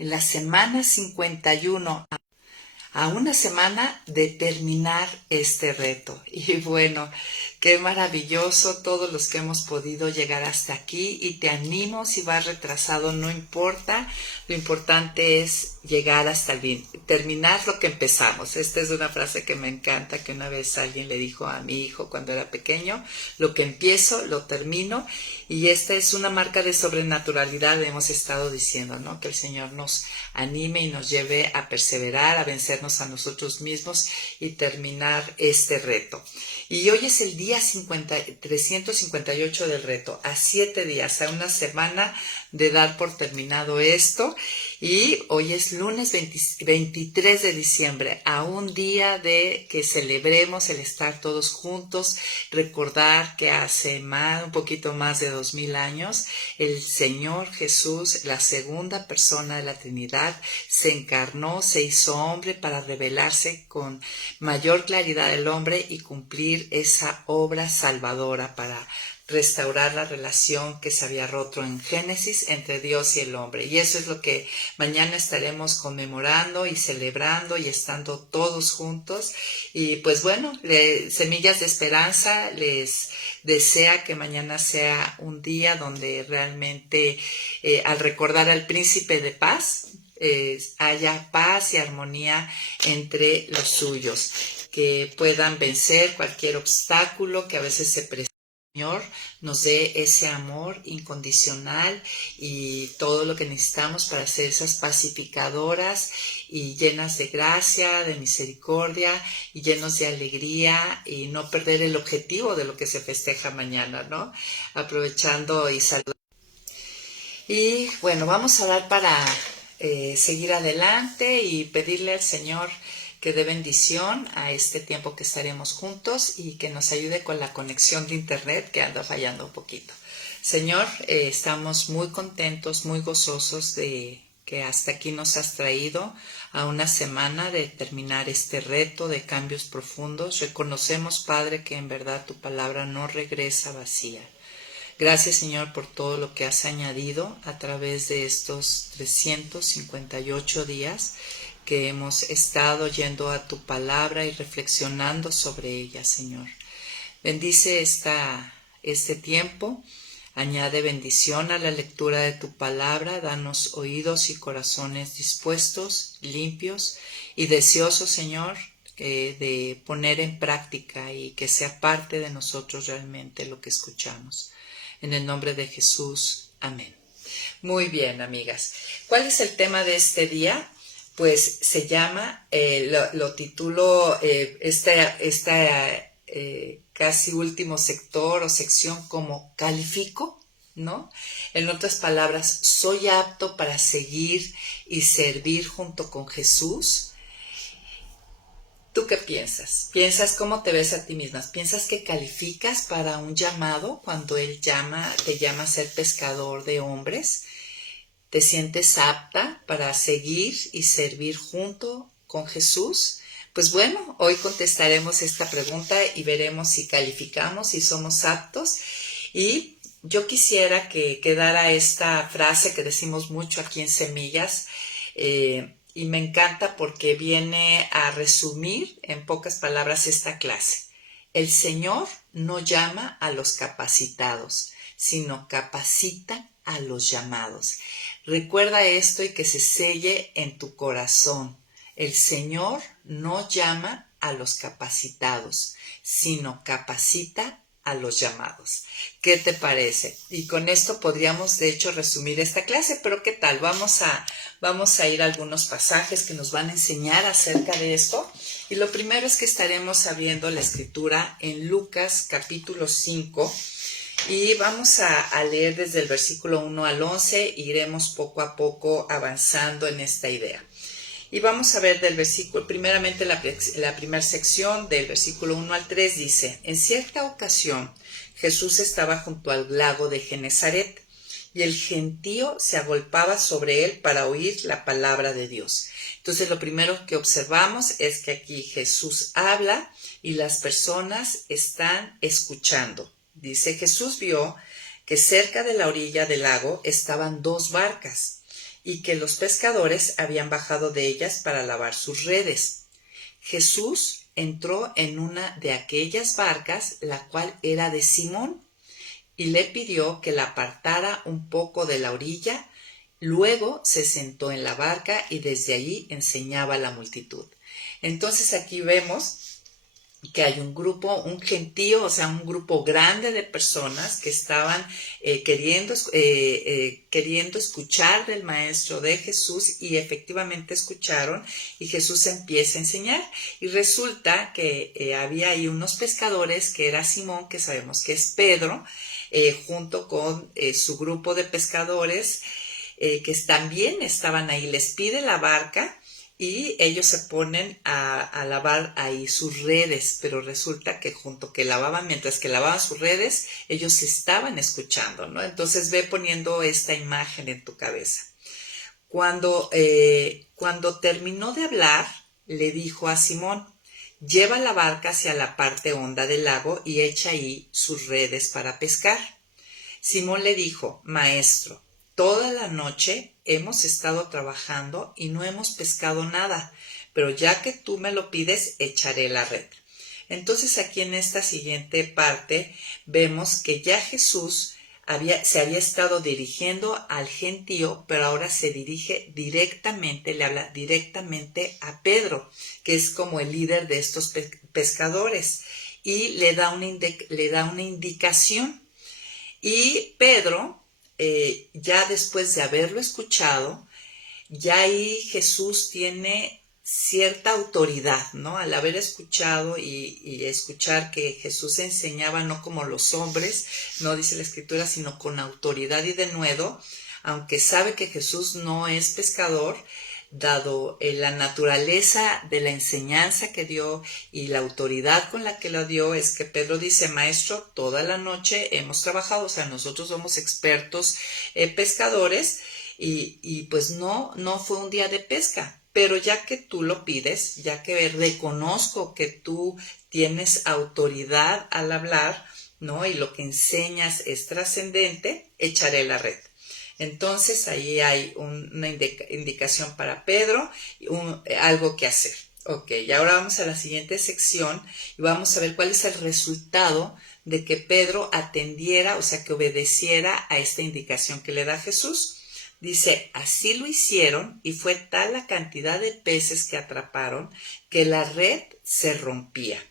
en la semana 51, a una semana de terminar este reto. Y bueno, qué maravilloso todos los que hemos podido llegar hasta aquí, y te animo, si vas retrasado, no importa, lo importante es llegar hasta el fin, terminar lo que empezamos. Esta es una frase que me encanta, que una vez alguien le dijo a mi hijo cuando era pequeño: lo que empiezo, lo termino. Y esta es una marca de sobrenaturalidad, hemos estado diciendo, ¿no? Que el Señor nos anime y nos lleve a perseverar, a vencernos a nosotros mismos y terminar este reto. Y hoy es el día 358 del reto, a 7 días, a una semana de dar por terminado esto. Y hoy es lunes 23 de diciembre, a un día de que celebremos el estar todos juntos, recordar que hace un poquito más de 2000 años, el Señor Jesús, la segunda persona de la Trinidad, se encarnó, se hizo hombre para revelarse con mayor claridad al hombre y cumplir esa obra salvadora para restaurar la relación que se había roto en Génesis entre Dios y el hombre. Y eso es lo que mañana estaremos conmemorando y celebrando y estando todos juntos. Y pues bueno, Semillas de Esperanza les desea que mañana sea un día donde realmente al recordar al Príncipe de Paz, haya paz y armonía entre los suyos, que puedan vencer cualquier obstáculo que a veces se presenta. Señor nos dé ese amor incondicional y todo lo que necesitamos para ser esas pacificadoras y llenas de gracia, de misericordia y llenos de alegría, y no perder el objetivo de lo que se festeja mañana, ¿no? Aprovechando y saludando. Y bueno, vamos a orar para seguir adelante y pedirle al Señor que dé bendición a este tiempo que estaremos juntos y que nos ayude con la conexión de internet, que anda fallando un poquito. Señor, estamos muy contentos, muy gozosos de que hasta aquí nos has traído, a una semana de terminar este reto de cambios profundos. Reconocemos, Padre, que en verdad tu palabra no regresa vacía. Gracias, Señor, por todo lo que has añadido a través de estos 358 días que hemos estado yendo a tu palabra y reflexionando sobre ella, Señor. Bendice este tiempo, añade bendición a la lectura de tu palabra, danos oídos y corazones dispuestos, limpios y deseosos, Señor, de poner en práctica y que sea parte de nosotros realmente lo que escuchamos. En el nombre de Jesús, amén. Muy bien, amigas. ¿Cuál es el tema de este día? Pues se llama, lo titulo casi último sector o sección como califico, ¿no? En otras palabras, ¿soy apto para seguir y servir junto con Jesús? ¿Tú qué piensas? ¿Piensas cómo te ves a ti misma? ¿Piensas que calificas para un llamado cuando Él te llama a ser pescador de hombres? ¿Te sientes apta para seguir y servir junto con Jesús? Pues bueno, hoy contestaremos esta pregunta y veremos si calificamos, si somos aptos. Y yo quisiera que quedara esta frase que decimos mucho aquí en Semillas, y me encanta porque viene a resumir en pocas palabras esta clase. El Señor no llama a los capacitados, sino capacita a los llamados. Recuerda esto y que se selle en tu corazón. El Señor no llama a los capacitados, sino capacita a los llamados. ¿Qué te parece? Y con esto podríamos de hecho resumir esta clase, pero ¿qué tal? Vamos a ir a algunos pasajes que nos van a enseñar acerca de esto. Y lo primero es que estaremos abriendo la escritura en Lucas capítulo 5, y vamos a leer desde el versículo 1 al 11, e iremos poco a poco avanzando en esta idea. Y vamos a ver del versículo, primeramente la primera sección, del versículo 1 al 3, dice: en cierta ocasión Jesús estaba junto al lago de Genezaret, y el gentío se agolpaba sobre él para oír la palabra de Dios. Entonces lo primero que observamos es que aquí Jesús habla y las personas están escuchando. Dice: Jesús vio que cerca de la orilla del lago estaban dos barcas, y que los pescadores habían bajado de ellas para lavar sus redes. Jesús entró en una de aquellas barcas, la cual era de Simón, y le pidió que la apartara un poco de la orilla. Luego se sentó en la barca y desde allí enseñaba a la multitud. Entonces aquí vemos que hay un grupo, un gentío, o sea, un grupo grande de personas que estaban queriendo escuchar del Maestro, de Jesús, y efectivamente escucharon, y Jesús empieza a enseñar. Y resulta que había ahí unos pescadores, que era Simón, que sabemos que es Pedro, junto con su grupo de pescadores, que también estaban ahí. Les pide la barca y ellos se ponen a lavar ahí sus redes, pero resulta que mientras que lavaban sus redes, ellos estaban escuchando, ¿no? Entonces ve poniendo esta imagen en tu cabeza. Cuando terminó de hablar, le dijo a Simón: lleva la barca hacia la parte honda del lago y echa ahí sus redes para pescar. Simón le dijo: Maestro, toda la noche hemos estado trabajando y no hemos pescado nada, pero ya que tú me lo pides, echaré la red. Entonces aquí en esta siguiente parte vemos que ya Jesús se había estado dirigiendo al gentío, pero ahora se dirige directamente, le habla directamente a Pedro, que es como el líder de estos pescadores, y le da una indicación. Y Pedro, ya después de haberlo escuchado, ya ahí Jesús tiene cierta autoridad, ¿no? Al haber escuchado y escuchar que Jesús enseñaba no como los hombres, no dice la Escritura, sino con autoridad y denuedo, aunque sabe que Jesús no es pescador, dado la naturaleza de la enseñanza que dio y la autoridad con la que lo dio, es que Pedro dice: Maestro, toda la noche hemos trabajado, o sea, nosotros somos expertos pescadores, y pues no fue un día de pesca, pero ya que tú lo pides, ya que reconozco que tú tienes autoridad al hablar, ¿no? Y lo que enseñas es trascendente, echaré la red. Entonces ahí hay una indicación para Pedro, algo que hacer. Ok, y ahora vamos a la siguiente sección y vamos a ver cuál es el resultado de que Pedro atendiera, o sea, que obedeciera a esta indicación que le da Jesús. Dice: así lo hicieron, y fue tal la cantidad de peces que atraparon que la red se rompía.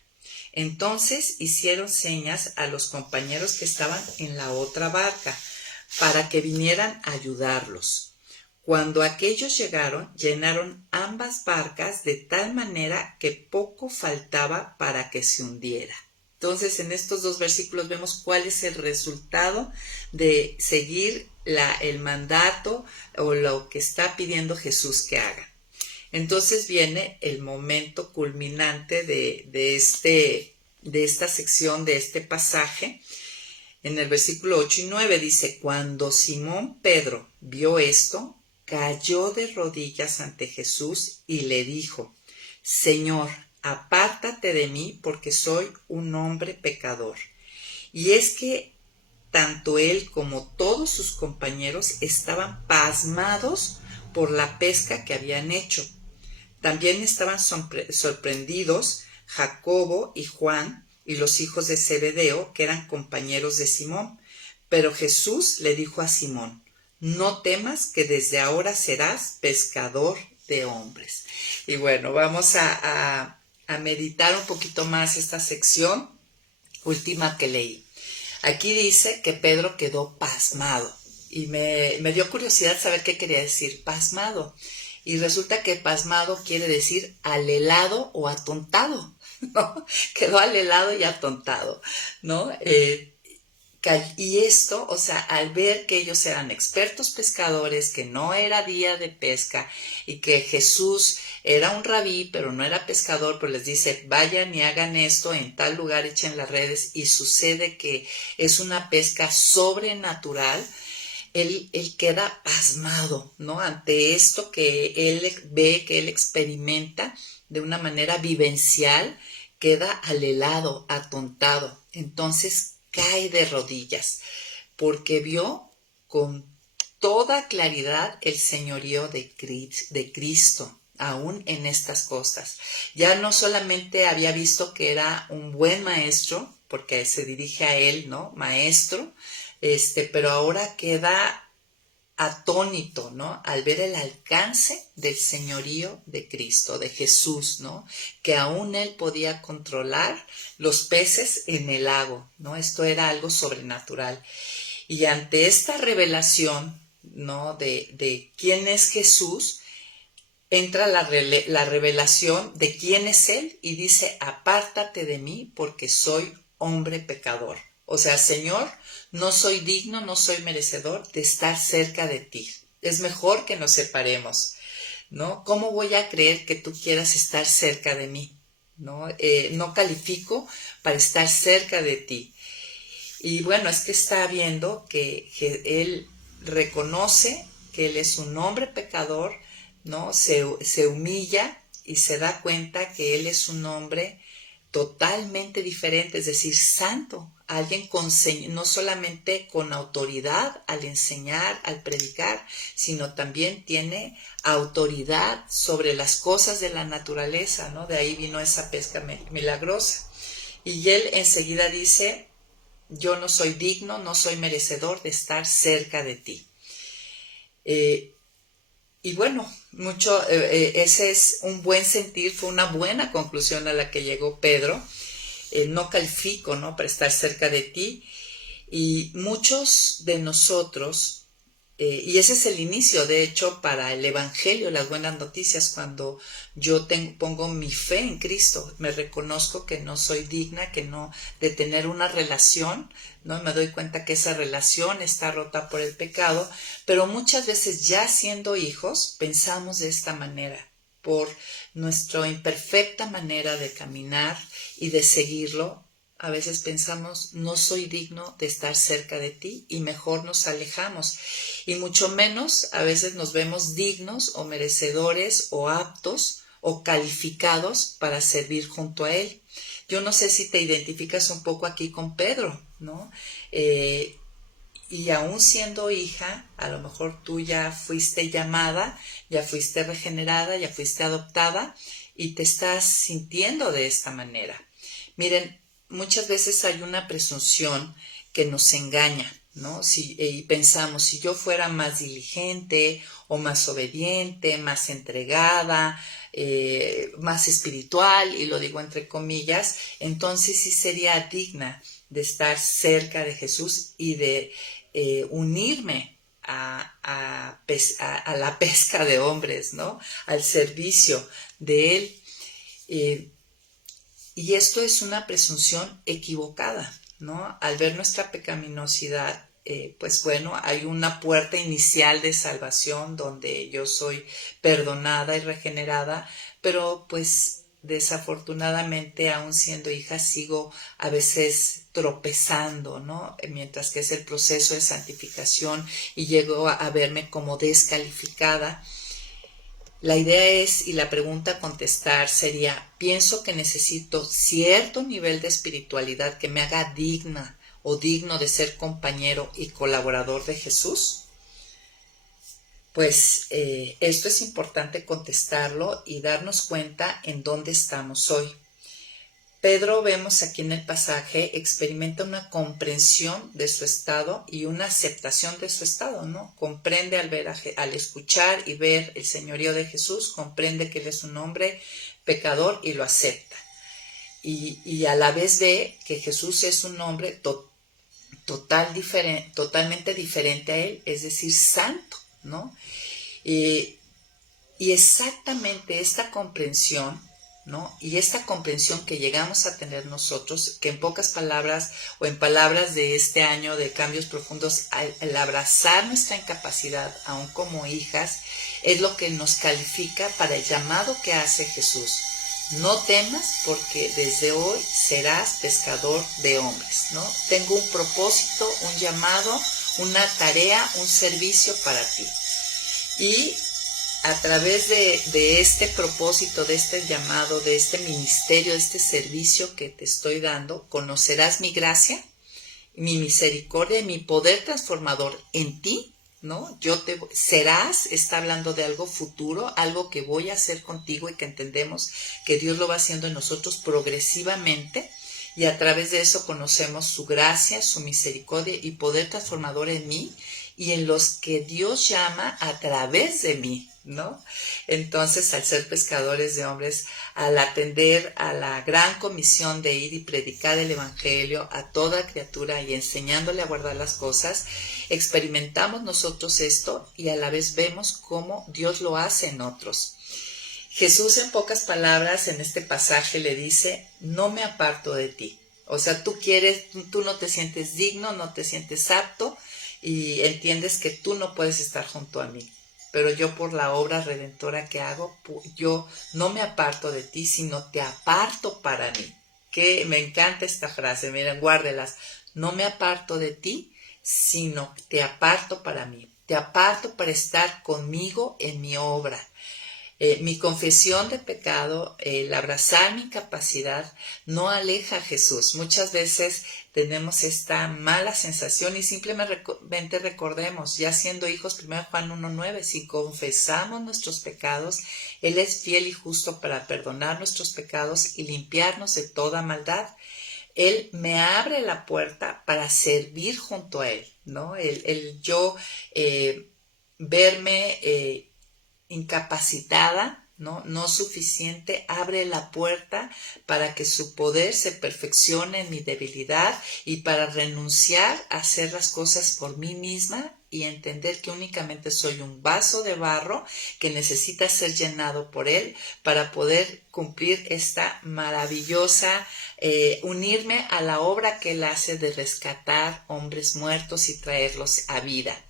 Entonces hicieron señas a los compañeros que estaban en la otra barca para que vinieran a ayudarlos. Cuando aquellos llegaron, llenaron ambas barcas de tal manera que poco faltaba para que se hundiera. Entonces, en estos dos versículos vemos cuál es el resultado de seguir el mandato o lo que está pidiendo Jesús que haga. Entonces viene el momento culminante de esta sección, de este pasaje. En el versículo 8 y 9 dice: cuando Simón Pedro vio esto, cayó de rodillas ante Jesús y le dijo: Señor, apártate de mí, porque soy un hombre pecador. Y es que tanto él como todos sus compañeros estaban pasmados por la pesca que habían hecho. También estaban sorprendidos Jacobo y Juan y los hijos de Zebedeo, que eran compañeros de Simón. Pero Jesús le dijo a Simón: no temas, que desde ahora serás pescador de hombres. Y bueno, vamos a meditar un poquito más esta sección última que leí. Aquí dice que Pedro quedó pasmado, y me dio curiosidad saber qué quería decir pasmado. Y resulta que pasmado quiere decir alelado o atontado, ¿no? Quedó alelado y atontado, ¿no? Y esto, o sea, al ver que ellos eran expertos pescadores, que no era día de pesca, y que Jesús era un rabí, pero no era pescador, pues les dice: vayan y hagan esto en tal lugar, echen las redes, y sucede que es una pesca sobrenatural. Él queda pasmado, ¿no? Ante esto que él ve, que él experimenta de una manera vivencial, queda alelado, atontado. Entonces cae de rodillas, porque vio con toda claridad el señorío de Cristo, aún en estas cosas. Ya no solamente había visto que era un buen maestro, porque se dirige a él, ¿no? Maestro, pero ahora queda atónito, ¿no? Al ver el alcance del señorío de Cristo, de Jesús, ¿no? Que aún él podía controlar los peces en el lago, ¿no? Esto era algo sobrenatural. Y ante esta revelación, ¿no? De quién es Jesús, entra la revelación de quién es él y dice, apártate de mí porque soy hombre pecador. O sea, Señor, no soy digno, no soy merecedor de estar cerca de ti. Es mejor que nos separemos, ¿no? ¿Cómo voy a creer que tú quieras estar cerca de mí? ¿No? No califico para estar cerca de ti. Y bueno, es que está viendo que él reconoce que él es un hombre pecador, ¿no? Se humilla y se da cuenta que él es un hombre totalmente diferente, es decir, santo, alguien con, no solamente con autoridad al enseñar, al predicar, sino también tiene autoridad sobre las cosas de la naturaleza, ¿no? De ahí vino esa pesca milagrosa. Y él enseguida dice, yo no soy digno, no soy merecedor de estar cerca de ti. Y bueno, ese es un buen sentir, fue una buena conclusión a la que llegó Pedro. No califico, ¿no? Para estar cerca de ti. Y muchos de nosotros, y ese es el inicio, de hecho, para el Evangelio, las buenas noticias, cuando yo pongo mi fe en Cristo, me reconozco que no soy digna, que no, de tener una relación, ¿no? Me doy cuenta que esa relación está rota por el pecado, pero muchas veces ya siendo hijos, pensamos de esta manera, por nuestra imperfecta manera de caminar y de seguirlo. A veces pensamos, no soy digno de estar cerca de ti y mejor nos alejamos. Y mucho menos a veces nos vemos dignos o merecedores o aptos o calificados para servir junto a Él. Yo no sé si te identificas un poco aquí con Pedro, ¿no? Y aún siendo hija, a lo mejor tú ya fuiste llamada, ya fuiste regenerada, ya fuiste adoptada y te estás sintiendo de esta manera. Miren, muchas veces hay una presunción que nos engaña, ¿no? Y pensamos, si yo fuera más diligente o más obediente, más entregada, más espiritual, y lo digo entre comillas, entonces sí sería digna de estar cerca de Jesús y de unirme a la pesca de hombres, ¿no? Al servicio de Él. Y esto es una presunción equivocada, ¿no? Al ver nuestra pecaminosidad, pues bueno, hay una puerta inicial de salvación donde yo soy perdonada y regenerada, pero pues desafortunadamente, aún siendo hija, sigo a veces tropezando, ¿no? Mientras que es el proceso de santificación y llego a verme como descalificada. La idea es, y la pregunta a contestar sería, pienso que necesito cierto nivel de espiritualidad que me haga digna o digno de ser compañero y colaborador de Jesús. Pues esto es importante contestarlo y darnos cuenta en dónde estamos hoy. Pedro, vemos aquí en el pasaje, experimenta una comprensión de su estado y una aceptación de su estado, ¿no? Comprende al escuchar y ver el señorío de Jesús, comprende que él es un hombre pecador y lo acepta. Y a la vez ve que Jesús es un hombre totalmente diferente a él, es decir, santo, ¿no? Y exactamente esta comprensión, ¿no? Y esta comprensión que llegamos a tener nosotros, que en pocas palabras o en palabras de este año de cambios profundos, al abrazar nuestra incapacidad, aún como hijas, es lo que nos califica para el llamado que hace Jesús. No temas porque desde hoy serás pescador de hombres, ¿no? Tengo un propósito, un llamado, una tarea, un servicio para ti. Y a través de este propósito, de este llamado, de este ministerio, de este servicio que te estoy dando, conocerás mi gracia, mi misericordia y mi poder transformador en ti ¿no? Serás, está hablando de algo futuro, algo que voy a hacer contigo y que entendemos que Dios lo va haciendo en nosotros progresivamente y a través de eso conocemos su gracia, su misericordia y poder transformador en mí y en los que Dios llama a través de mí, ¿no? Entonces, al ser pescadores de hombres, al atender a la gran comisión de ir y predicar el evangelio a toda criatura y enseñándole a guardar las cosas, experimentamos nosotros esto y a la vez vemos cómo Dios lo hace en otros. Jesús, en pocas palabras, en este pasaje le dice, no me aparto de ti. O sea, tú no te sientes digno, no te sientes apto y entiendes que tú no puedes estar junto a mí. Pero yo, por la obra redentora que hago, yo no me aparto de ti, sino te aparto para mí. Que me encanta esta frase, miren, guárdelas. No me aparto de ti, sino te aparto para mí. Te aparto para estar conmigo en mi obra. Mi confesión de pecado, el abrazar mi capacidad, no aleja a Jesús. Muchas veces tenemos esta mala sensación y simplemente recordemos, ya siendo hijos, 1 Juan 1:9, si confesamos nuestros pecados, Él es fiel y justo para perdonar nuestros pecados y limpiarnos de toda maldad. Él me abre la puerta para servir junto a Él, ¿no? El yo verme incapacitada, no suficiente, abre la puerta para que su poder se perfeccione en mi debilidad y para renunciar a hacer las cosas por mí misma y entender que únicamente soy un vaso de barro que necesita ser llenado por Él para poder cumplir esta maravillosa, unirme a la obra que Él hace de rescatar hombres muertos y traerlos a vida.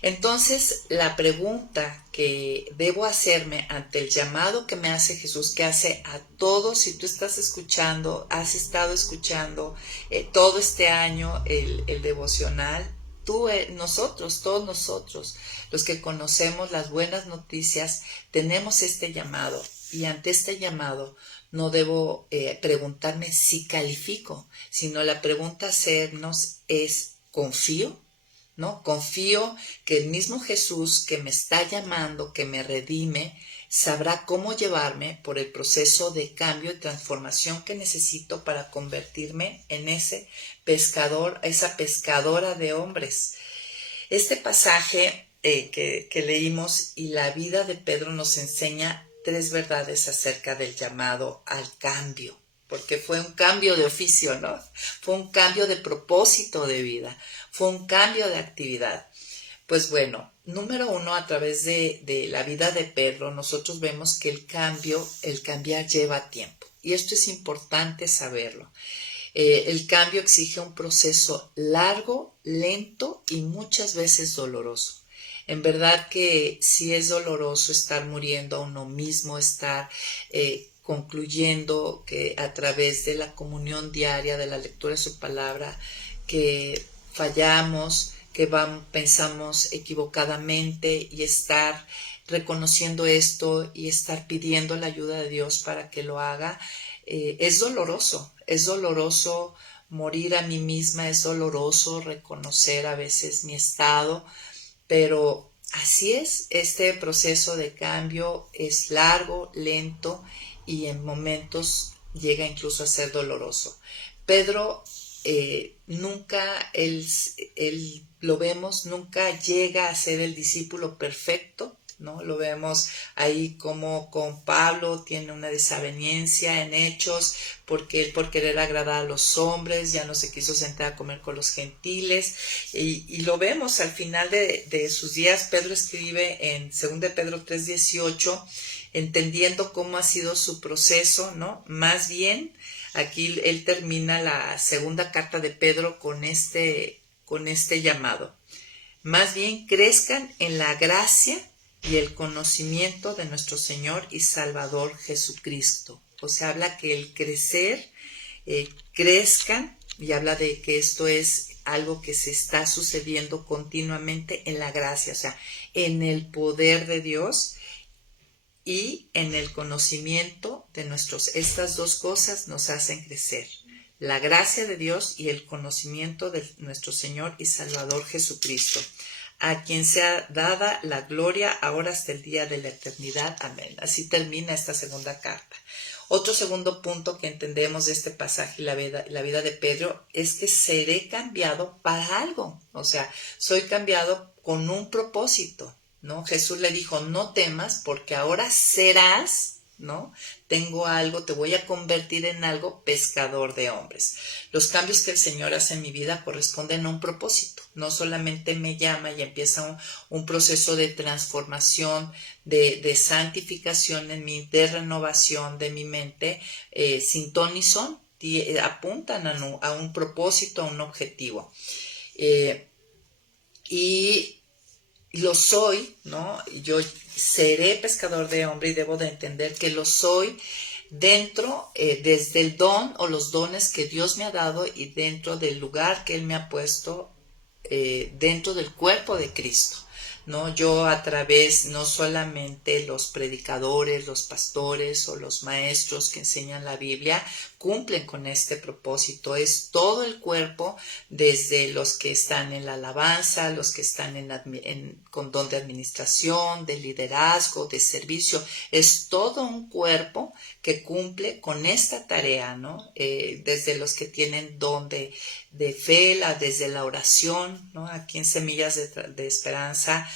Entonces, la pregunta que debo hacerme ante el llamado que me hace Jesús, que hace a todos, si tú estás escuchando, has estado escuchando todo este año el devocional, todos nosotros, los que conocemos las buenas noticias, tenemos este llamado. Y ante este llamado no debo preguntarme si califico, sino la pregunta a hacernos es, ¿confío? ¿No? Confío que el mismo Jesús que me está llamando, que me redime, sabrá cómo llevarme por el proceso de cambio y transformación que necesito para convertirme en ese pescador, esa pescadora de hombres. Este pasaje que leímos y la vida de Pedro nos enseña 3 verdades acerca del llamado al cambio. Porque fue un cambio de oficio, ¿no? Fue un cambio de propósito de vida, fue un cambio de actividad. Pues bueno, número 1, a través de la vida de Pedro, nosotros vemos que el cambiar lleva tiempo. Y esto es importante saberlo. El cambio exige un proceso largo, lento y muchas veces doloroso. En verdad que sí es doloroso estar muriendo a uno mismo, estar concluyendo que a través de la comunión diaria, de la lectura de su palabra, que fallamos, que pensamos equivocadamente y estar reconociendo esto y estar pidiendo la ayuda de Dios para que lo haga, es doloroso morir a mí misma, es doloroso reconocer a veces mi estado, pero así es, este proceso de cambio es largo, lento y en momentos llega incluso a ser doloroso. Pedro nunca, él lo vemos, nunca llega a ser el discípulo perfecto, ¿no? Lo vemos ahí como con Pablo tiene una desaveniencia en Hechos, porque él por querer agradar a los hombres ya no se quiso sentar a comer con los gentiles, y lo vemos al final de sus días. Pedro escribe en 2 de Pedro 3:18, entendiendo cómo ha sido su proceso, ¿no? Más bien, aquí él termina la segunda carta de Pedro con este llamado. Más bien crezcan en la gracia y el conocimiento de nuestro Señor y Salvador Jesucristo. O sea, habla que el crecer, crezcan, y habla de que esto es algo que se está sucediendo continuamente en la gracia, o sea, en el poder de Dios y en el conocimiento de estas 2 cosas nos hacen crecer. La gracia de Dios y el conocimiento de nuestro Señor y Salvador Jesucristo. a quien sea dada la gloria ahora hasta el día de la eternidad. Amén. Así termina esta segunda carta. Otro segundo punto que entendemos de este pasaje y la vida de Pedro es que seré cambiado para algo. O sea, soy cambiado con un propósito, ¿no? Jesús le dijo, no temas porque ahora serás, ¿no? Tengo algo, te voy a convertir en algo pescador de hombres. Los cambios que el Señor hace en mi vida corresponden a un propósito. No solamente me llama y empieza un proceso de transformación, de santificación en mí, de renovación de mi mente, sin ton ni son, apuntan a un propósito, a un objetivo. Y lo soy, ¿no? Yo seré pescador de hombre y debo de entender que lo soy dentro, desde el don o los dones que Dios me ha dado y dentro del lugar que Él me ha puesto, dentro del cuerpo de Cristo, ¿no? Yo a través, no solamente los predicadores, los pastores o los maestros que enseñan la Biblia cumplen con este propósito, es todo el cuerpo, desde los que están en la alabanza, los que están con don de administración, de liderazgo, de servicio, es todo un cuerpo que cumple con esta tarea, ¿no? Desde los que tienen don de fe, desde la oración, ¿no? Aquí en Semillas de Esperanza,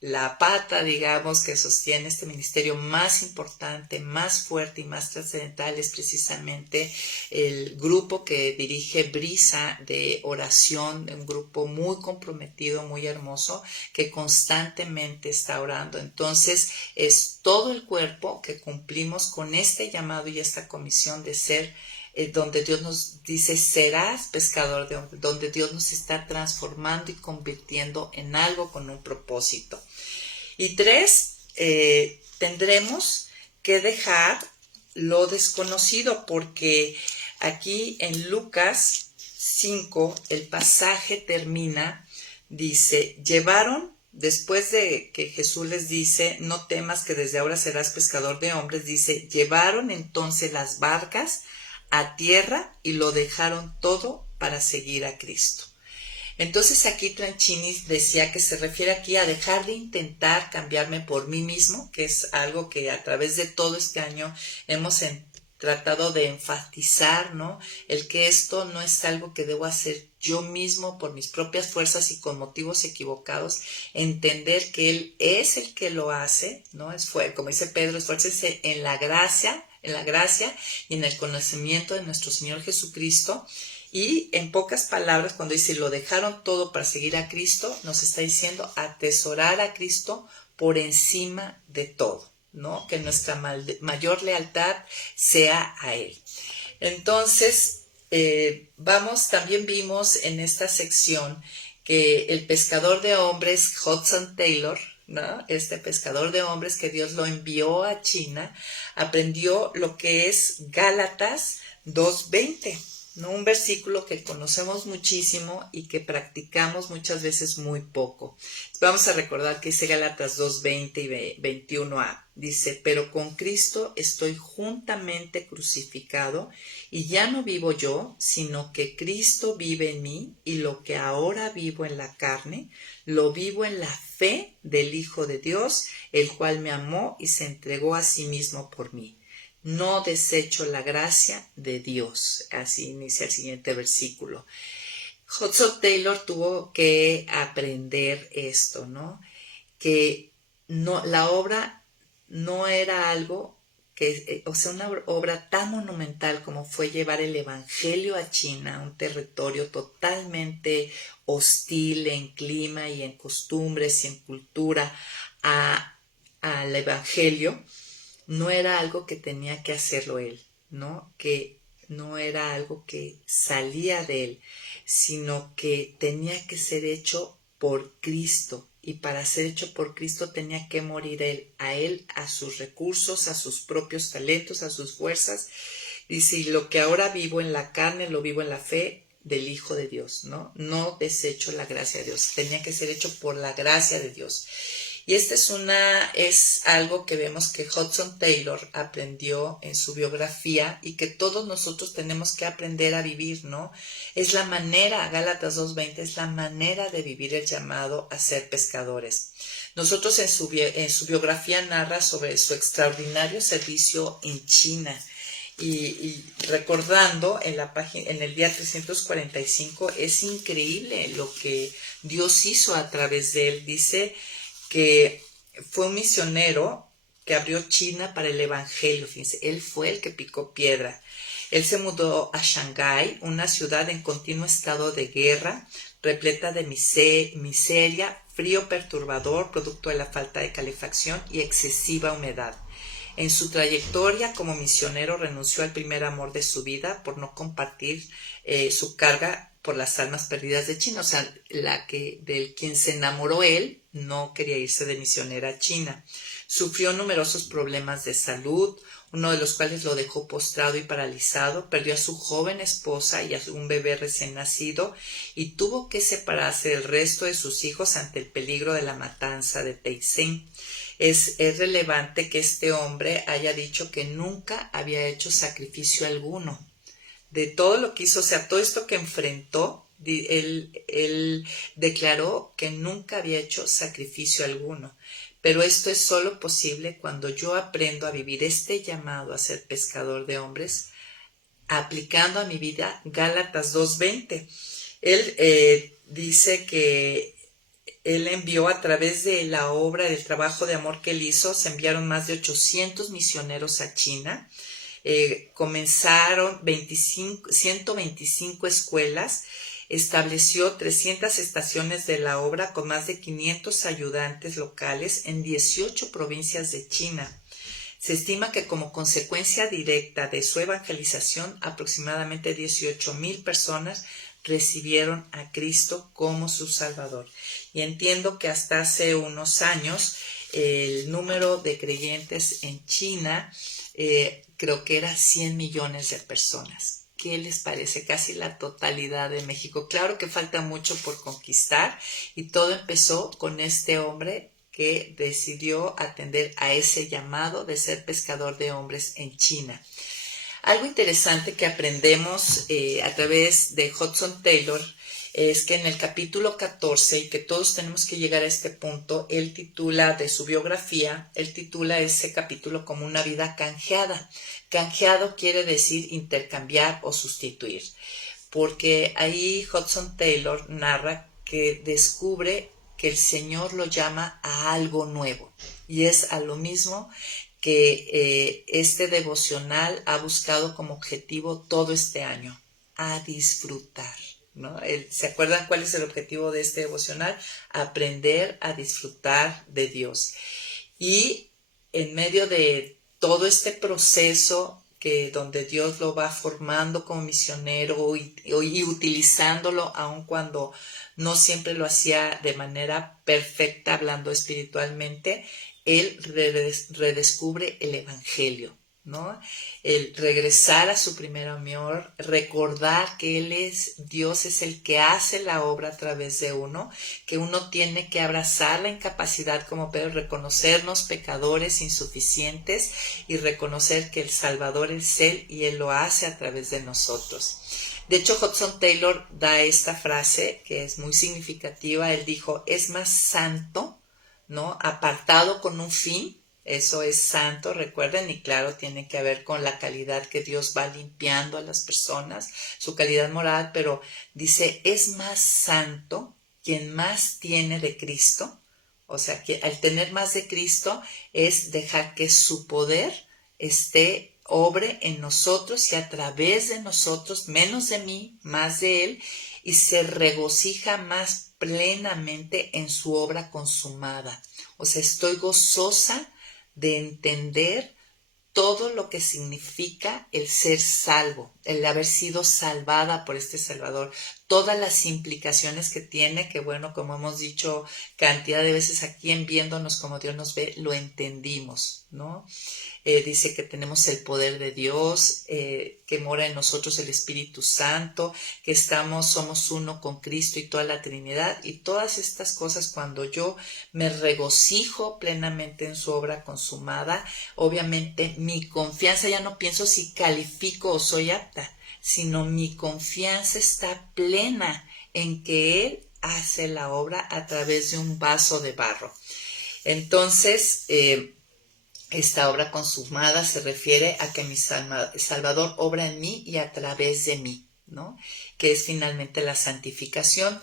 la pata, digamos, que sostiene este ministerio más importante, más fuerte y más trascendental es precisamente el grupo que dirige Brisa de oración, un grupo muy comprometido, muy hermoso, que constantemente está orando. Entonces, es todo el cuerpo que cumplimos con este llamado y esta comisión de ser donde Dios nos dice serás pescador de hombres, donde Dios nos está transformando y convirtiendo en algo con un propósito. Y 3, tendremos que dejar lo desconocido, porque aquí en Lucas 5 el pasaje termina, dice, después de que Jesús les dice, no temas que desde ahora serás pescador de hombres, dice, llevaron entonces las barcas a tierra y lo dejaron todo para seguir a Cristo. Entonces aquí Tranchini decía que se refiere aquí a dejar de intentar cambiarme por mí mismo, que es algo que a través de todo este año hemos tratado de enfatizar, ¿no? El que esto no es algo que debo hacer yo mismo por mis propias fuerzas y con motivos equivocados, entender que Él es el que lo hace, ¿no? Como dice Pedro, esfuércense en la gracia y en el conocimiento de nuestro Señor Jesucristo. Y en pocas palabras, cuando dice lo dejaron todo para seguir a Cristo, nos está diciendo atesorar a Cristo por encima de todo, ¿no? Que nuestra mayor lealtad sea a Él. Entonces, también vimos en esta sección que el pescador de hombres, Hudson Taylor, ¿no? Este pescador de hombres que Dios lo envió a China, aprendió lo que es Gálatas 2:20, ¿no? Un versículo que conocemos muchísimo y que practicamos muchas veces muy poco. Vamos a recordar que dice Gálatas 2:20 y 21a. Dice, pero con Cristo estoy juntamente crucificado y ya no vivo yo, sino que Cristo vive en mí, y lo que ahora vivo en la carne, lo vivo en la fe del Hijo de Dios, el cual me amó y se entregó a sí mismo por mí. No desecho la gracia de Dios. Así inicia el siguiente versículo. Hudson Taylor tuvo que aprender esto, ¿no? Que la obra no era algo una obra tan monumental como fue llevar el Evangelio a China, un territorio totalmente hostil en clima y en costumbres y en cultura, al Evangelio. No era algo que tenía que hacerlo él, ¿no? Que no era algo que salía de él, sino que tenía que ser hecho por Cristo. Y para ser hecho por Cristo tenía que morir él, a sus recursos, a sus propios talentos, a sus fuerzas. Y si lo que ahora vivo en la carne, lo vivo en la fe del Hijo de Dios, ¿no? No desecho la gracia de Dios. Tenía que ser hecho por la gracia de Dios. Y esta es algo que vemos que Hudson Taylor aprendió en su biografía y que todos nosotros tenemos que aprender a vivir, ¿no? Es la manera, Gálatas 2:20, es la manera de vivir el llamado a ser pescadores. Nosotros en su biografía narra sobre su extraordinario servicio en China. Y recordando en el día 345, es increíble lo que Dios hizo a través de él. Dice que fue un misionero que abrió China para el evangelio. Fíjense, él fue el que picó piedra. Él se mudó a Shanghái, una ciudad en continuo estado de guerra, repleta de miseria, frío perturbador, producto de la falta de calefacción y excesiva humedad. En su trayectoria como misionero renunció al primer amor de su vida por no compartir su carga por las almas perdidas de China. O sea, del quien se enamoró él no quería irse de misionera a China. Sufrió numerosos problemas de salud, uno de los cuales lo dejó postrado y paralizado. Perdió a su joven esposa y a un bebé recién nacido y tuvo que separarse del resto de sus hijos ante el peligro de la matanza de Tenzin. Es relevante que este hombre haya dicho que nunca había hecho sacrificio alguno. De todo lo que hizo, o sea, todo esto que enfrentó, él declaró que nunca había hecho sacrificio alguno. Pero esto es solo posible cuando yo aprendo a vivir este llamado a ser pescador de hombres, aplicando a mi vida Gálatas 2:20. Él dice que él envió a través de la obra, del trabajo de amor que él hizo, se enviaron más de 800 misioneros a China. Comenzaron 125 escuelas, estableció 300 estaciones de la obra con más de 500 ayudantes locales en 18 provincias de China. Se estima que como consecuencia directa de su evangelización, aproximadamente 18,000 personas recibieron a Cristo como su Salvador. Y entiendo que hasta hace unos años el número de creyentes en China creo que era 100 millones de personas. ¿Qué les parece? Casi la totalidad de México. Claro que falta mucho por conquistar y todo empezó con este hombre que decidió atender a ese llamado de ser pescador de hombres en China. Algo interesante que aprendemos a través de Hudson Taylor es que en el capítulo 14, y que todos tenemos que llegar a este punto, él titula de su biografía, él titula ese capítulo como una vida canjeada. Canjeado quiere decir intercambiar o sustituir, porque ahí Hudson Taylor narra que descubre que el Señor lo llama a algo nuevo, y es a lo mismo que este devocional ha buscado como objetivo todo este año, a disfrutar, ¿no? ¿Se acuerdan cuál es el objetivo de este devocional? Aprender a disfrutar de Dios. Y en medio de todo este proceso donde Dios lo va formando como misionero y utilizándolo aun cuando no siempre lo hacía de manera perfecta, hablando espiritualmente, él redescubre el Evangelio, ¿no? El regresar a su primer amor, recordar que Dios es el que hace la obra a través de uno, que uno tiene que abrazar la incapacidad como Pedro, reconocernos pecadores insuficientes y reconocer que el Salvador es Él y Él lo hace a través de nosotros. De hecho, Hudson Taylor da esta frase que es muy significativa. Él dijo, es más santo, ¿no? Apartado con un fin, eso es santo, recuerden, y claro, tiene que ver con la calidad que Dios va limpiando a las personas, su calidad moral, pero dice, es más santo quien más tiene de Cristo, o sea, que al tener más de Cristo es dejar que su poder obre en nosotros y a través de nosotros, menos de mí, más de Él, y se regocija más plenamente en su obra consumada. O sea, estoy gozosa de entender todo lo que significa el ser salvo, el haber sido salvada por este Salvador, todas las implicaciones que tiene, que bueno, como hemos dicho cantidad de veces aquí en Viéndonos como Dios nos ve, lo entendimos, ¿no? Dice que tenemos el poder de Dios, que mora en nosotros el Espíritu Santo, que somos uno con Cristo y toda la Trinidad, y todas estas cosas cuando yo me regocijo plenamente en su obra consumada, obviamente mi confianza, ya no pienso si califico o soy apta, sino mi confianza está plena en que Él hace la obra a través de un vaso de barro. Entonces, esta obra consumada se refiere a que mi Salvador obra en mí y a través de mí, ¿no? Que es finalmente la santificación.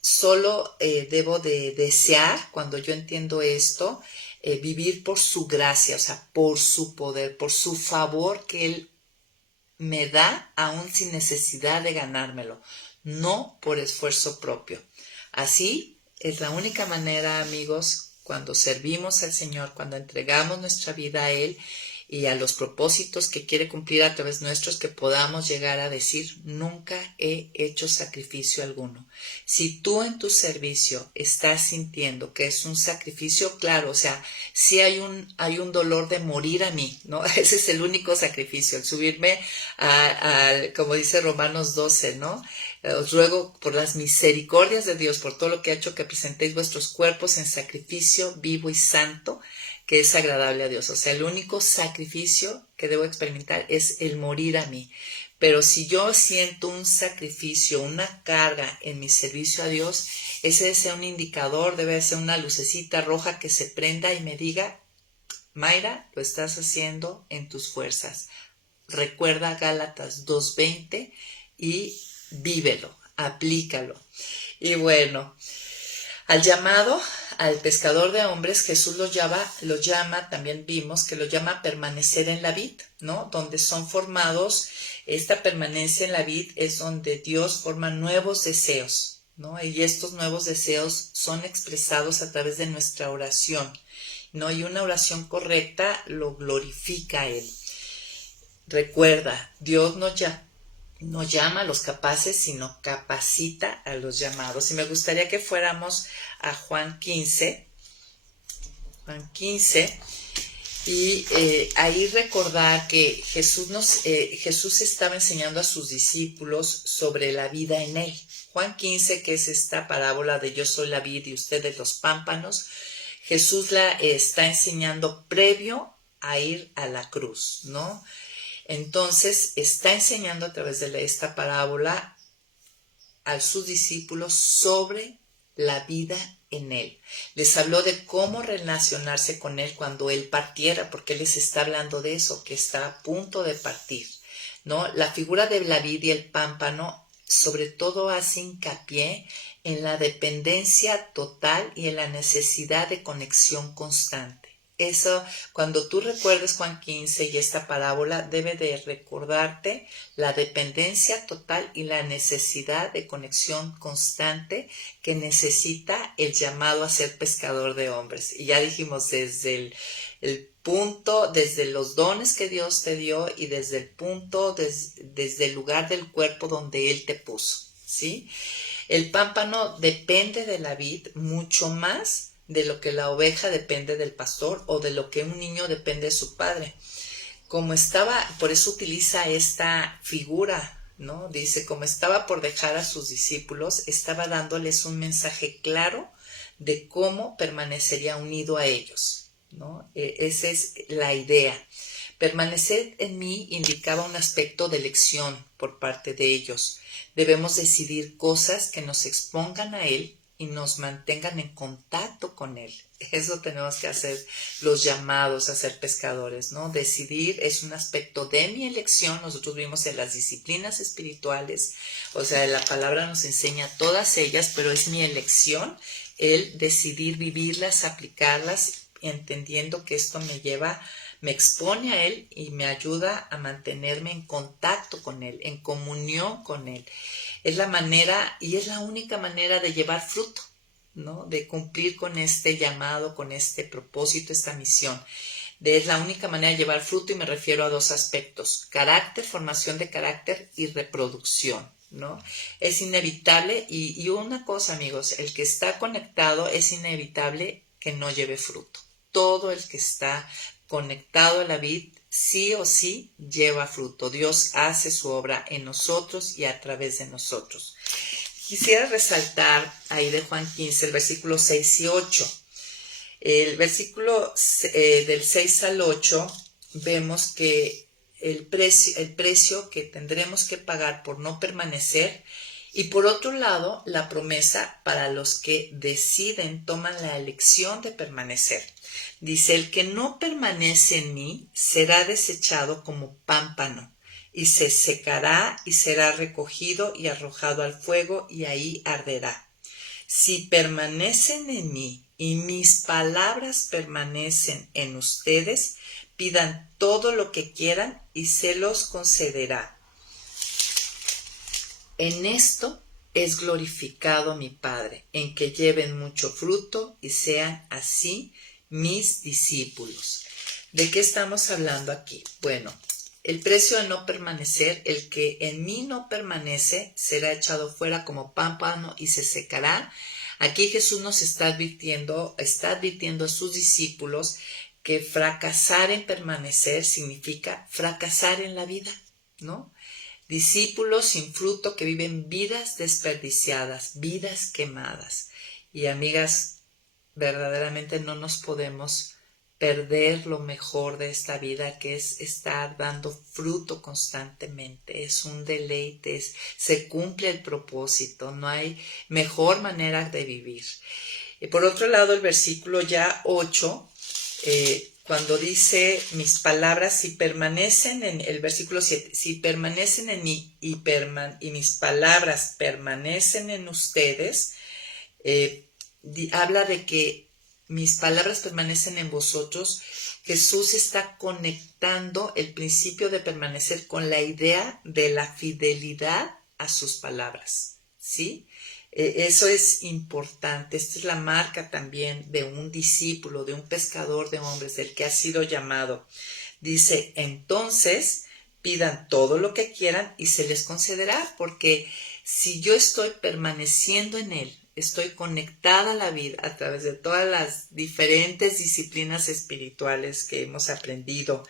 Solo debo de desear, cuando yo entiendo esto, vivir por su gracia, o sea, por su poder, por su favor que Él me da aún sin necesidad de ganármelo, no por esfuerzo propio. Así es la única manera, amigos, cuando servimos al Señor, cuando entregamos nuestra vida a Él y a los propósitos que quiere cumplir a través nuestros, que podamos llegar a decir, nunca he hecho sacrificio alguno. Si tú en tu servicio estás sintiendo que es un sacrificio, claro, o sea, sí hay un dolor de morir a mí, ¿no? Ese es el único sacrificio, el subirme como dice Romanos 12, ¿no? Os ruego por las misericordias de Dios, por todo lo que ha hecho, que presentéis vuestros cuerpos en sacrificio vivo y santo, que es agradable a Dios. O sea, el único sacrificio que debo experimentar es el morir a mí. Pero si yo siento un sacrificio, una carga en mi servicio a Dios, ese debe ser un indicador, debe ser una lucecita roja que se prenda y me diga, Mayra, lo estás haciendo en tus fuerzas. Recuerda Gálatas 2:20 y vívelo, aplícalo. Y bueno, al llamado al pescador de hombres, Jesús lo llama, también vimos que lo llama a permanecer en la vid, ¿no? Donde son formados, esta permanencia en la vid es donde Dios forma nuevos deseos, ¿no? Y estos nuevos deseos son expresados a través de nuestra oración, ¿no? Y una oración correcta lo glorifica a Él. Recuerda, Dios no llama a los capaces, sino capacita a los llamados. Y me gustaría que fuéramos a Juan 15, y ahí recordar que Jesús estaba enseñando a sus discípulos sobre la vida en Él. Juan 15, que es esta parábola de yo soy la vid y ustedes los pámpanos, Jesús la está enseñando previo a ir a la cruz, ¿no? Entonces está enseñando a través de esta parábola a sus discípulos sobre la vida en Él. Les habló de cómo relacionarse con Él cuando Él partiera, porque Él les está hablando de eso, que está a punto de partir, ¿no? La figura de la vid y el pámpano sobre todo hace hincapié en la dependencia total y en la necesidad de conexión constante. Eso, cuando tú recuerdes Juan 15 y esta parábola, debe de recordarte la dependencia total y la necesidad de conexión constante que necesita el llamado a ser pescador de hombres. Y ya dijimos desde el punto, desde los dones que Dios te dio y desde el punto, desde el lugar del cuerpo donde Él te puso, ¿sí? El pámpano depende de la vid mucho más de lo que la oveja depende del pastor o de lo que un niño depende de su padre. Por eso utiliza esta figura, ¿no? Dice, como estaba por dejar a sus discípulos, estaba dándoles un mensaje claro de cómo permanecería unido a ellos, ¿no? Esa es la idea. Permanecer en mí indicaba un aspecto de elección por parte de ellos. Debemos decidir cosas que nos expongan a Él y nos mantengan en contacto con Él. Eso tenemos que hacer los llamados a ser pescadores, ¿no? Decidir es un aspecto de mi elección. Nosotros vimos en las disciplinas espirituales, o sea, la palabra nos enseña todas ellas, pero es mi elección el decidir vivirlas, aplicarlas, entendiendo que esto me expone a Él y me ayuda a mantenerme en contacto con Él, en comunión con Él. Es la manera y es la única manera de llevar fruto, ¿no? De cumplir con este llamado, con este propósito, esta misión. Es la única manera de llevar fruto y me refiero a dos aspectos: carácter, formación de carácter y reproducción, ¿no? Es inevitable y una cosa, amigos, el que está conectado es inevitable que no lleve fruto. Todo el que está conectado a la vid, sí o sí lleva fruto. Dios hace su obra en nosotros y a través de nosotros. Quisiera resaltar ahí de Juan 15 el versículo 6 y 8. El versículo del 6 al 8 vemos que el precio que tendremos que pagar por no permanecer, y por otro lado la promesa para los que deciden, toman la elección de permanecer. Dice, el que no permanece en mí será desechado como pámpano y se secará y será recogido y arrojado al fuego y ahí arderá. Si permanecen en mí y mis palabras permanecen en ustedes, pidan todo lo que quieran y se los concederá. En esto es glorificado mi Padre, en que lleven mucho fruto y sean así mis discípulos. ¿De qué estamos hablando aquí? Bueno, el precio de no permanecer, el que en mí no permanece, será echado fuera como pámpano y se secará. Aquí Jesús nos está advirtiendo a sus discípulos que fracasar en permanecer significa fracasar en la vida, ¿no? Discípulos sin fruto que viven vidas desperdiciadas, vidas quemadas. Y amigas, verdaderamente no nos podemos perder lo mejor de esta vida, que es estar dando fruto constantemente. Es un deleite, se cumple el propósito, no hay mejor manera de vivir. Y por otro lado, el versículo ya 8, cuando dice mis palabras, si permanecen en el versículo 7, si permanecen en mí y mis palabras permanecen en ustedes, habla de que mis palabras permanecen en vosotros. Jesús está conectando el principio de permanecer con la idea de la fidelidad a sus palabras, ¿sí? Eso es importante. Esta es la marca también de un discípulo, de un pescador de hombres, del que ha sido llamado. Dice, entonces pidan todo lo que quieran y se les concederá, porque si yo estoy permaneciendo en Él, estoy conectada a la vida a través de todas las diferentes disciplinas espirituales que hemos aprendido.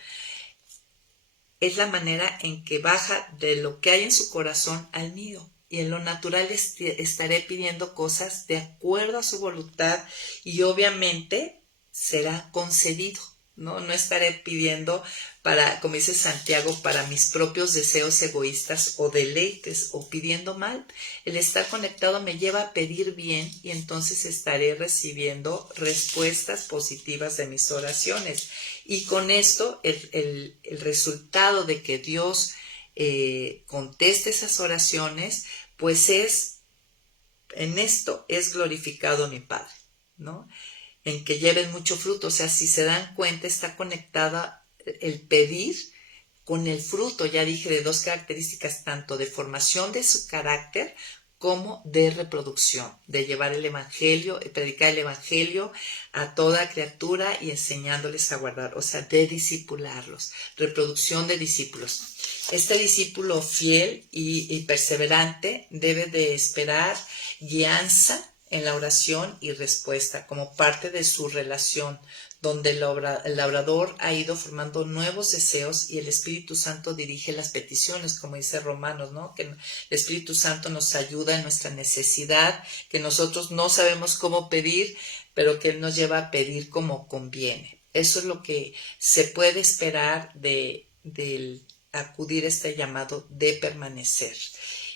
Es la manera en que baja de lo que hay en su corazón al mío. Y en lo natural estaré pidiendo cosas de acuerdo a su voluntad y obviamente será concedido. No estaré pidiendo para, como dice Santiago, para mis propios deseos egoístas o deleites o pidiendo mal. El estar conectado me lleva a pedir bien y entonces estaré recibiendo respuestas positivas de mis oraciones. Y con esto el resultado de que Dios conteste esas oraciones, pues en esto es glorificado mi Padre, ¿no? En que lleven mucho fruto. O sea, si se dan cuenta, está conectada el pedir con el fruto. Ya dije de dos características, tanto de formación de su carácter como de reproducción, de llevar el evangelio, predicar el evangelio a toda criatura y enseñándoles a guardar, o sea, de discipularlos, reproducción de discípulos. Este discípulo fiel y perseverante debe de esperar guianza en la oración y respuesta como parte de su relación, donde el labrador ha ido formando nuevos deseos y el Espíritu Santo dirige las peticiones, como dice Romanos, ¿no? Que el Espíritu Santo nos ayuda en nuestra necesidad, que nosotros no sabemos cómo pedir, pero que Él nos lleva a pedir como conviene. Eso es lo que se puede esperar del acudir a este llamado de permanecer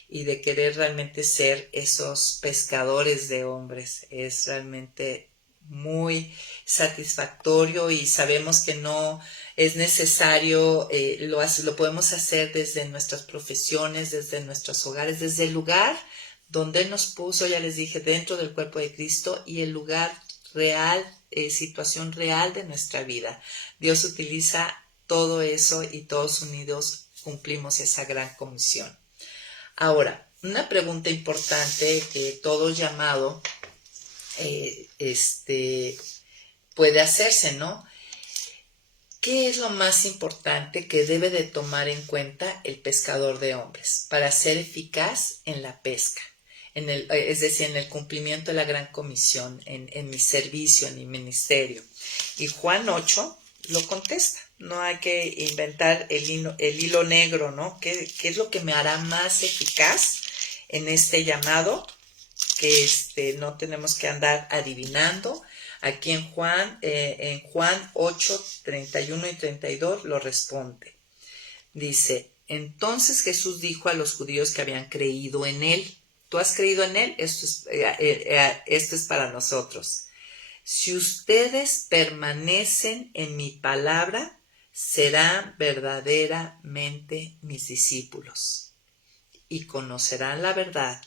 y de querer realmente ser esos pescadores de hombres. Es realmente muy satisfactorio y sabemos que no es necesario, lo podemos hacer desde nuestras profesiones, desde nuestros hogares, desde el lugar donde nos puso, ya les dije, dentro del cuerpo de Cristo y el lugar real, situación real de nuestra vida. Dios utiliza todo eso y todos unidos cumplimos esa gran comisión. Ahora, una pregunta importante que todo llamado puede hacerse, ¿no? ¿Qué es lo más importante que debe de tomar en cuenta el pescador de hombres para ser eficaz en la pesca? Es decir, en el cumplimiento de la gran comisión, en mi servicio, en mi ministerio. Y Juan 8 lo contesta. No hay que inventar el hilo negro, ¿no? ¿Qué es lo que me hará más eficaz en este llamado? Que no tenemos que andar adivinando. Aquí en Juan 8, 31 y 32 lo responde. Dice, entonces Jesús dijo a los judíos que habían creído en él. ¿Tú has creído en él? Esto es para nosotros. Si ustedes permanecen en mi palabra, serán verdaderamente mis discípulos y conocerán la verdad,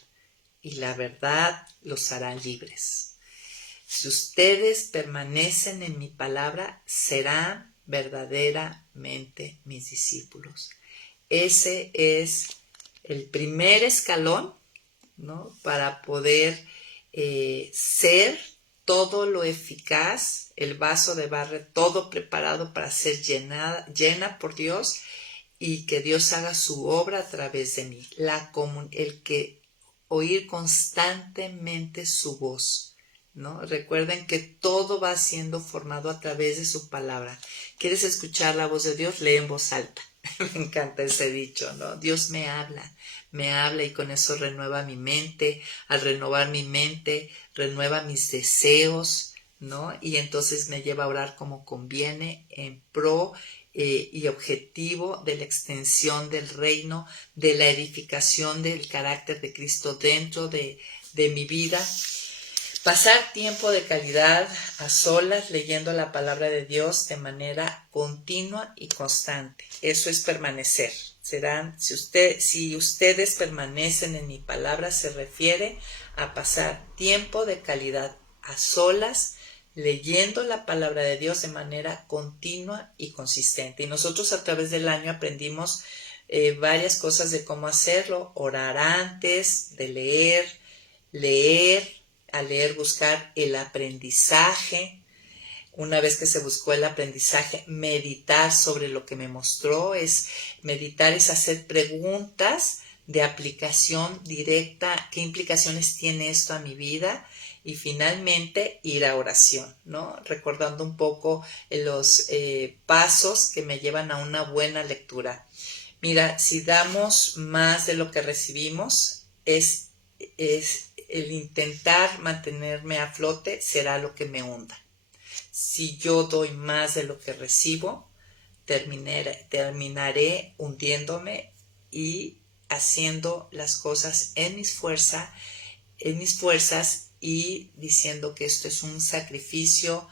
y la verdad los hará libres. Si ustedes permanecen en mi palabra, serán verdaderamente mis discípulos. Ese es el primer escalón, ¿no? Para poder ser todo lo eficaz, el vaso de barro, todo preparado para ser llena por Dios y que Dios haga su obra a través de mí. El que oír constantemente su voz, ¿no? Recuerden que todo va siendo formado a través de su palabra. ¿Quieres escuchar la voz de Dios? Lee en voz alta. Me encanta ese dicho, ¿no? Dios me habla y con eso renueva mi mente. Al renovar mi mente, renueva mis deseos, ¿no? Y entonces me lleva a orar como conviene, en pro y objetivo de la extensión del reino, de la edificación del carácter de Cristo dentro de mi vida. Pasar tiempo de calidad a solas leyendo la palabra de Dios de manera continua y constante. Eso es permanecer. Si ustedes permanecen en mi palabra, se refiere a pasar tiempo de calidad a solas leyendo la palabra de Dios de manera continua y consistente. Y nosotros a través del año aprendimos varias cosas de cómo hacerlo. Orar antes de leer, buscar el aprendizaje. Una vez que se buscó el aprendizaje, meditar sobre lo que me mostró. Meditar es hacer preguntas de aplicación directa. ¿Qué implicaciones tiene esto a mi vida? Y finalmente ir a oración, ¿no? Recordando un poco los pasos que me llevan a una buena lectura. Mira, si damos más de lo que recibimos, es el intentar mantenerme a flote será lo que me hunda. Si yo doy más de lo que recibo, terminaré hundiéndome y haciendo las cosas en mis fuerzas y diciendo que esto es un sacrificio.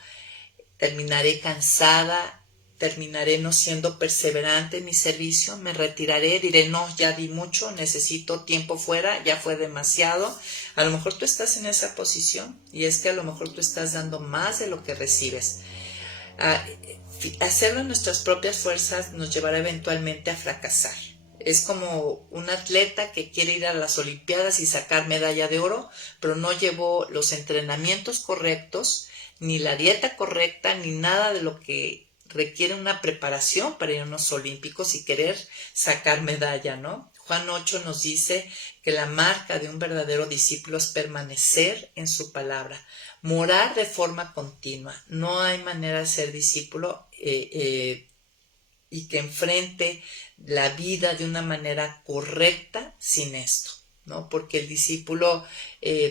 Terminaré cansada, terminaré no siendo perseverante en mi servicio, me retiraré, diré no, ya di mucho, necesito tiempo fuera, ya fue demasiado. A lo mejor tú estás en esa posición y es que a lo mejor tú estás dando más de lo que recibes. Hacerlo en nuestras propias fuerzas nos llevará eventualmente a fracasar. Es como un atleta que quiere ir a las Olimpiadas y sacar medalla de oro, pero no llevó los entrenamientos correctos, ni la dieta correcta, ni nada de lo que requiere una preparación para ir a unos olímpicos y querer sacar medalla, ¿no? Juan 8 nos dice que la marca de un verdadero discípulo es permanecer en su palabra, morar de forma continua. No hay manera de ser discípulo y que enfrente la vida de una manera correcta sin esto, ¿no? Porque el discípulo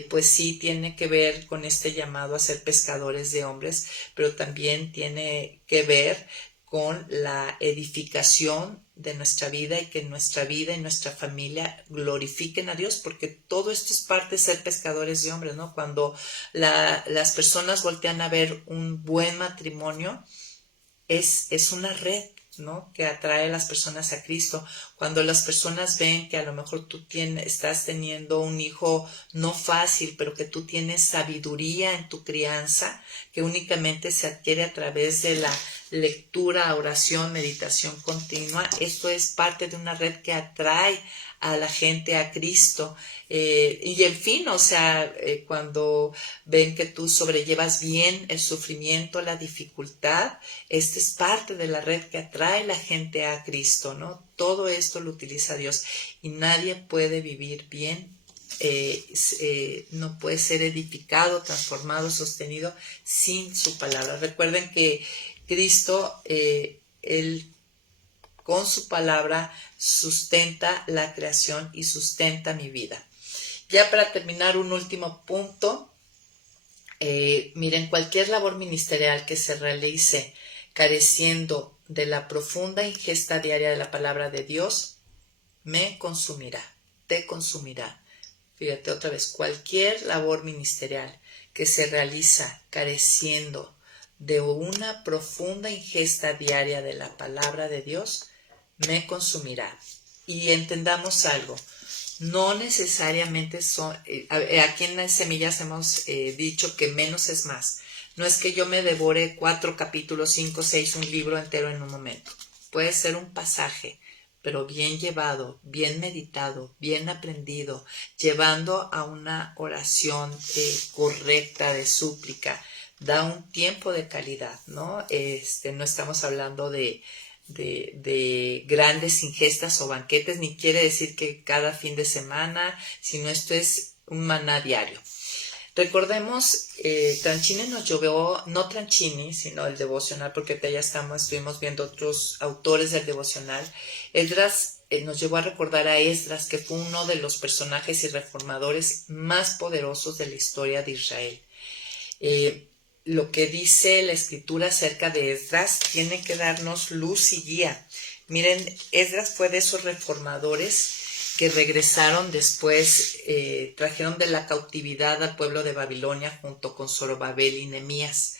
pues sí tiene que ver con este llamado a ser pescadores de hombres, pero también tiene que ver con la edificación de nuestra vida y que nuestra vida y nuestra familia glorifiquen a Dios, porque todo esto es parte de ser pescadores de hombres, ¿no? Cuando las personas voltean a ver un buen matrimonio, es una red, ¿no? Que atrae a las personas a Cristo. Cuando las personas ven que a lo mejor tú estás teniendo un hijo no fácil, pero que tú tienes sabiduría en tu crianza, que únicamente se adquiere a través de lectura, oración, meditación continua. Esto es parte de una red que atrae a la gente a Cristo. Y en fin, o sea, cuando ven que tú sobrellevas bien el sufrimiento, la dificultad, esta es parte de la red que atrae a la gente a Cristo, ¿no? Todo esto lo utiliza Dios y nadie puede vivir bien. No puede ser edificado, transformado, sostenido sin su palabra. Recuerden que Cristo, Él con su palabra sustenta la creación y sustenta mi vida. Ya para terminar, un último punto. Miren, cualquier labor ministerial que se realice careciendo de la profunda ingesta diaria de la palabra de Dios, me consumirá, te consumirá. Fíjate otra vez, cualquier labor ministerial que se realiza careciendo de una profunda ingesta diaria de la palabra de Dios, me consumirá. Y entendamos algo, no necesariamente son, aquí en las semillas hemos dicho que menos es más. No es que yo me devore 4 capítulos, 5, 6, un libro entero en un momento. Puede ser un pasaje, pero bien llevado, bien meditado, bien aprendido, llevando a una oración correcta de súplica, da un tiempo de calidad, ¿no? No estamos hablando de grandes ingestas o banquetes, ni quiere decir que cada fin de semana, sino esto es un maná diario. Recordemos, Tranchini nos llevó, no Tranchini, sino el devocional, porque ya estuvimos viendo otros autores del devocional. Esdras nos llevó a recordar a Esdras, que fue uno de los personajes y reformadores más poderosos de la historia de Israel. Lo que dice la escritura acerca de Esdras tiene que darnos luz y guía. Miren, Esdras fue de esos reformadores que regresaron después, trajeron de la cautividad al pueblo de Babilonia junto con Zorobabel y Nehemías.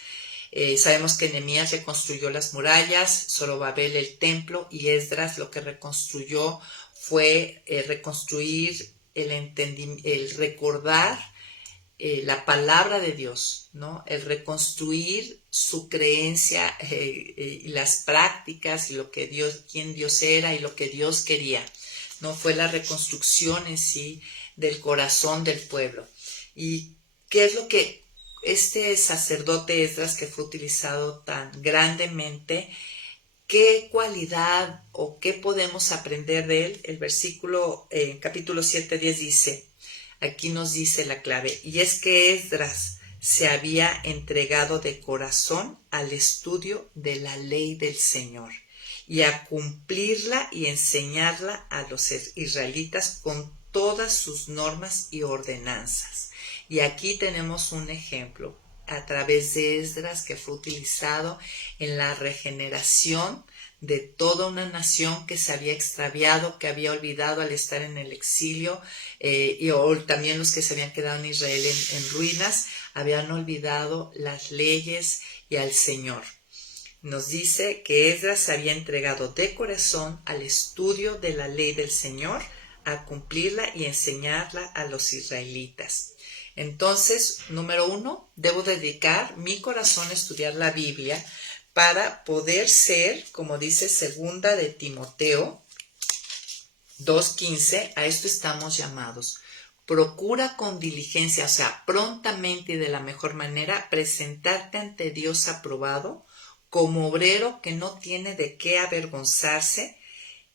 Sabemos que Nehemías reconstruyó las murallas, Zorobabel el templo, y Esdras lo que reconstruyó fue reconstruir el recordar la palabra de Dios, ¿no? El reconstruir su creencia y las prácticas y lo que Dios, quién Dios era y lo que Dios quería, ¿no? Fue la reconstrucción en sí del corazón del pueblo. ¿Y qué es lo que este sacerdote Esdras, que fue utilizado tan grandemente, qué cualidad o qué podemos aprender de él? El versículo en capítulo 7:10 dice, aquí nos dice la clave, y es que Esdras se había entregado de corazón al estudio de la ley del Señor y a cumplirla y enseñarla a los israelitas con todas sus normas y ordenanzas. Y aquí tenemos un ejemplo a través de Esdras, que fue utilizado en la regeneración de toda una nación que se había extraviado, que había olvidado al estar en el exilio, o también los que se habían quedado en Israel en ruinas, habían olvidado las leyes y al Señor. Nos dice que Esdras se había entregado de corazón al estudio de la ley del Señor, a cumplirla y enseñarla a los israelitas. Entonces, número 1, debo dedicar mi corazón a estudiar la Biblia para poder ser, como dice segunda de Timoteo 2:15, a esto estamos llamados. Procura con diligencia, o sea, prontamente y de la mejor manera, presentarte ante Dios aprobado, como obrero que no tiene de qué avergonzarse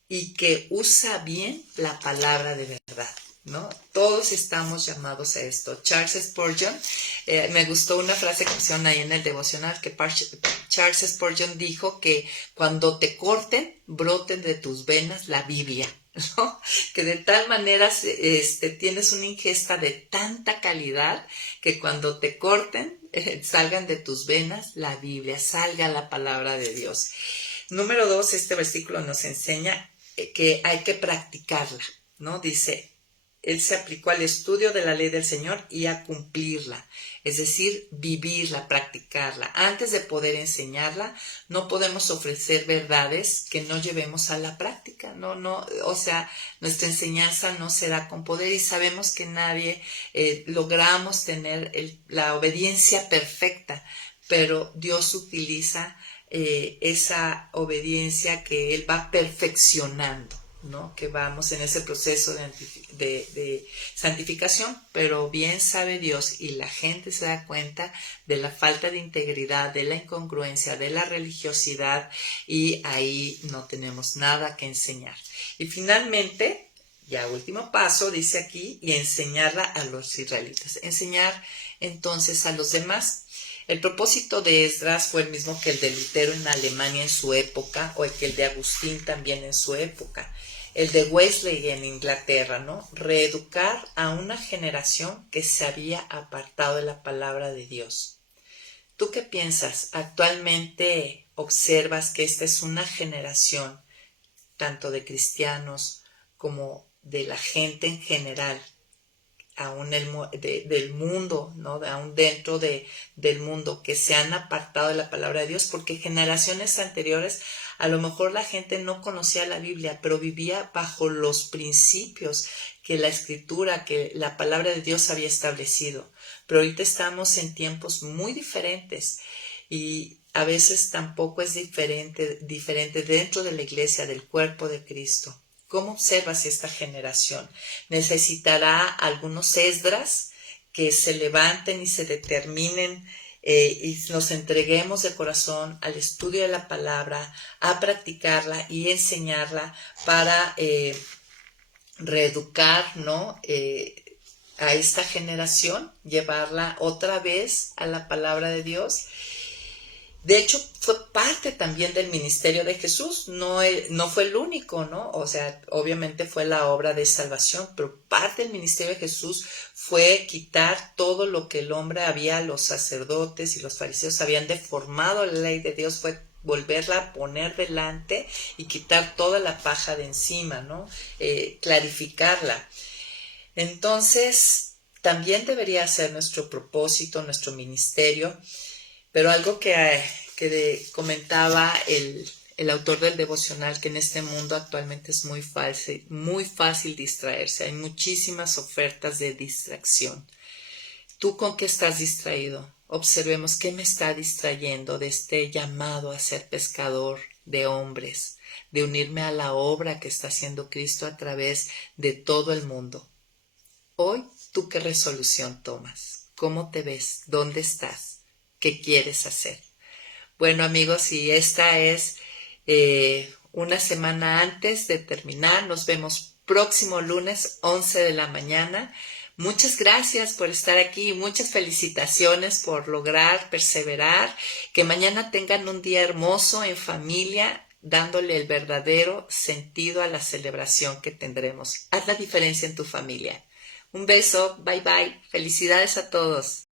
y que usa bien la palabra de verdad, ¿no? Todos estamos llamados a esto. Charles Spurgeon, me gustó una frase que pusieron ahí en el devocional, que Charles Spurgeon dijo que cuando te corten, broten de tus venas la Biblia, ¿no? Que de tal manera tienes una ingesta de tanta calidad que cuando te corten, salgan de tus venas la Biblia, salga la palabra de Dios. Número 2, este versículo nos enseña que hay que practicarla, ¿no? Dice, él se aplicó al estudio de la ley del Señor y a cumplirla, es decir, vivirla, practicarla. Antes de poder enseñarla, no podemos ofrecer verdades que no llevemos a la práctica, o sea, nuestra enseñanza no será con poder y sabemos que nadie logramos tener la obediencia perfecta, pero Dios utiliza esa obediencia que Él va perfeccionando, ¿no? Que vamos en ese proceso de santificación, pero bien sabe Dios y la gente se da cuenta de la falta de integridad, de la incongruencia, de la religiosidad, y ahí no tenemos nada que enseñar. Y finalmente, ya último paso, dice aquí, y enseñarla a los israelitas. Enseñar entonces a los demás. El propósito de Esdras fue el mismo que el de Lutero en Alemania en su época, o el que el de Agustín también en su época, el de Wesley en Inglaterra, ¿no? Reeducar a una generación que se había apartado de la palabra de Dios. ¿Tú qué piensas? ¿Actualmente observas que esta es una generación, tanto de cristianos como de la gente en general, aún del mundo, ¿no? Aún dentro del mundo, que se han apartado de la palabra de Dios? Porque generaciones anteriores a lo mejor la gente no conocía la Biblia, pero vivía bajo los principios que la Escritura, que la palabra de Dios había establecido. Pero ahorita estamos en tiempos muy diferentes y a veces tampoco es diferente dentro de la iglesia, del cuerpo de Cristo. ¿Cómo observas esta generación? ¿Necesitará algunos Esdras que se levanten y se determinen y nos entreguemos de corazón al estudio de la palabra, a practicarla y enseñarla para reeducar, ¿no? A esta generación, llevarla otra vez a la palabra de Dios? De hecho, fue parte también del ministerio de Jesús, no fue el único, ¿no? O sea, obviamente fue la obra de salvación, pero parte del ministerio de Jesús fue quitar todo lo que el hombre los sacerdotes y los fariseos habían deformado la ley de Dios, fue volverla a poner delante y quitar toda la paja de encima, ¿no? Clarificarla. Entonces, también debería ser nuestro propósito, nuestro ministerio. Pero algo que comentaba el autor del devocional, que en este mundo actualmente es muy fácil distraerse. Hay muchísimas ofertas de distracción. ¿Tú con qué estás distraído? Observemos qué me está distrayendo de este llamado a ser pescador de hombres, de unirme a la obra que está haciendo Cristo a través de todo el mundo. Hoy, ¿tú qué resolución tomas? ¿Cómo te ves? ¿Dónde estás? ¿Qué quieres hacer? Bueno, amigos, y esta es una semana antes de terminar. Nos vemos próximo lunes, 11 de la mañana. Muchas gracias por estar aquí, muchas felicitaciones por lograr perseverar. Que mañana tengan un día hermoso en familia, dándole el verdadero sentido a la celebración que tendremos. Haz la diferencia en tu familia. Un beso, bye bye, felicidades a todos.